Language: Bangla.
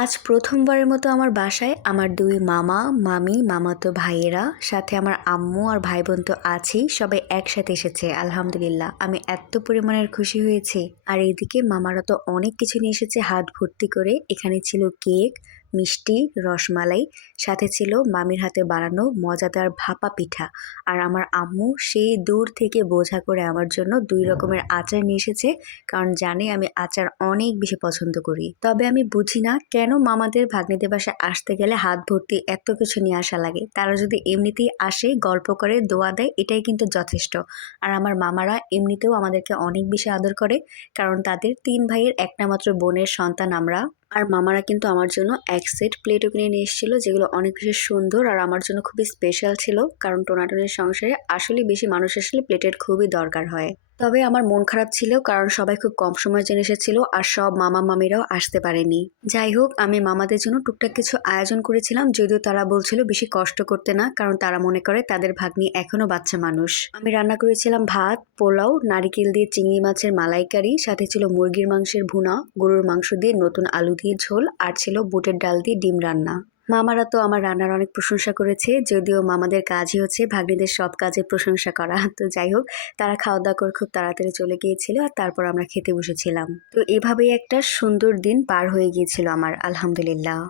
আজ প্রথমবারের মতো আমার বাসায় আমার ২ মামা, মামি, মামাতো ভাইয়েরা, সাথে আমার আম্মু আর ভাই-বোন তো আছেই। সবাই একসাথে এসেছে আলহামদুলিল্লাহ। আমি এত্ত পরিমাণের খুশি হয়েছি। আর এইদিকে মামারা তো অনেক কিছু নিয়ে এসেছে হাত ভর্তি করে। এখানে ছিল কেক, মিষ্টি, রসমালাই, সাথে ছিল মামির হাতে বানানো মজাদার ভাপা পিঠা। আর আমার আম্মু সেই দূর থেকে বোঝা করে আমার জন্য ২ রকমের আচার নিয়ে এসেছে। কারণ জানে আমি আচার অনেক বেশি পছন্দ করি। তবে আমি বুঝি না কেন মামাদের ভাগ্নিদের বাসায় আসতে গেলে হাত ভর্তি এত কিছু নিয়ে আসা লাগে। তারা যদি এমনিতেই আসে, গল্প করে, দোয়া দেয়, এটাই কিন্তু যথেষ্ট। আর আমার মামারা এমনিতেও আমাদেরকে অনেক বেশি আদর করে, কারণ তাদের ৩ ভাইয়ের একটা মাত্র বোনের সন্তান আমরা। আর মামারা কিন্তু আমার জন্য এক সেট প্লেটও কিনে নিয়ে এসেছিল, যেগুলো অনেক বেশি সুন্দর আর আমার জন্য খুবই স্পেশাল ছিল, কারণ টোনাটুনির সংসারে আসলে বেশি মানুষ আসলে প্লেটের খুবই দরকার হয়। তবে আমার মন খারাপ ছিল, কারণ সবাই খুব কম সময়ের জন্য এসেছিল আর সব মামা মামিরাও আসতে পারেনি। যাই হোক, আমি মামাদের জন্য টুকটাক কিছু আয়োজন করেছিলাম, যদিও তারা বলছিল বেশি কষ্ট করতে না, কারণ তারা মনে করে তাদের ভাগ্নি এখনো বাচ্চা মানুষ। আমি রান্না করেছিলাম ভাত, পোলাও, নারিকেল দিয়ে চিংড়ি মাছের মালাইকারি, সাথে ছিল মুরগির মাংসের ভুনা, গরুর মাংস দিয়ে নতুন আলু দিয়ে ঝোল, আর ছিল বুটের ডাল দিয়ে ডিম রান্না। মামারা তো আমার রান্নার অনেক প্রশংসা করেছে, যদিও মামাদের কাজই হচ্ছে ভাগ্নিদের সব কাজে প্রশংসা করা। তো যাই হোক, তারা খাওয়া দাওয়া করে খুব তাড়াতাড়ি চলে গিয়েছিল আর তারপর আমরা খেতে বসেছিলাম। তো এভাবেই একটা সুন্দর দিন পার হয়ে গিয়েছিল আমার, আলহামদুলিল্লাহ।